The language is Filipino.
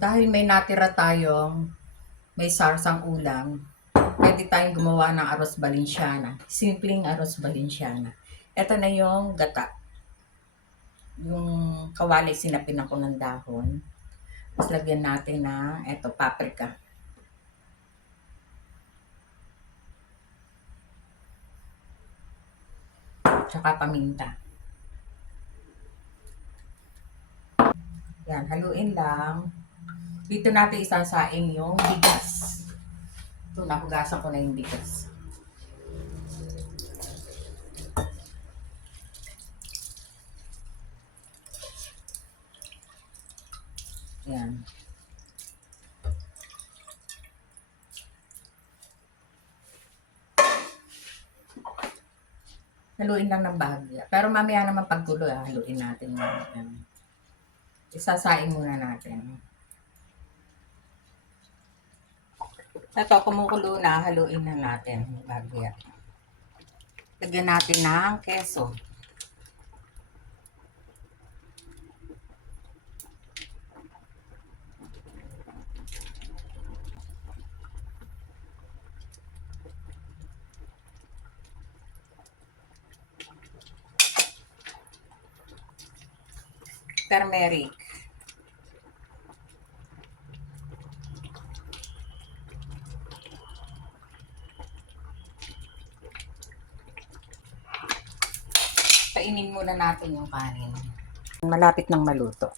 Dahil may natira tayong may sarsang ulam, pwede tayong gumawa ng arroz valenciana. Simpleng arroz valenciana. Ito na yung gata. Yung kawali sinapin ako ng dahon. Tapos lagyan natin na eto paprika. Tsaka paminta. Yan, haluin lang. Dito natin isasaing yung bigas. Ito, nahugasan ko na yung bigas. Yan. Haluin lang ng bahagya. Pero mamaya naman paggulo, haluin natin yan. Isasaing muna natin. Ito, kumukulo na, haluin na natin yung bahagya. Lagyan natin ng keso. Turmeric. Kainin muna natin yung kanin. Malapit nang maluto.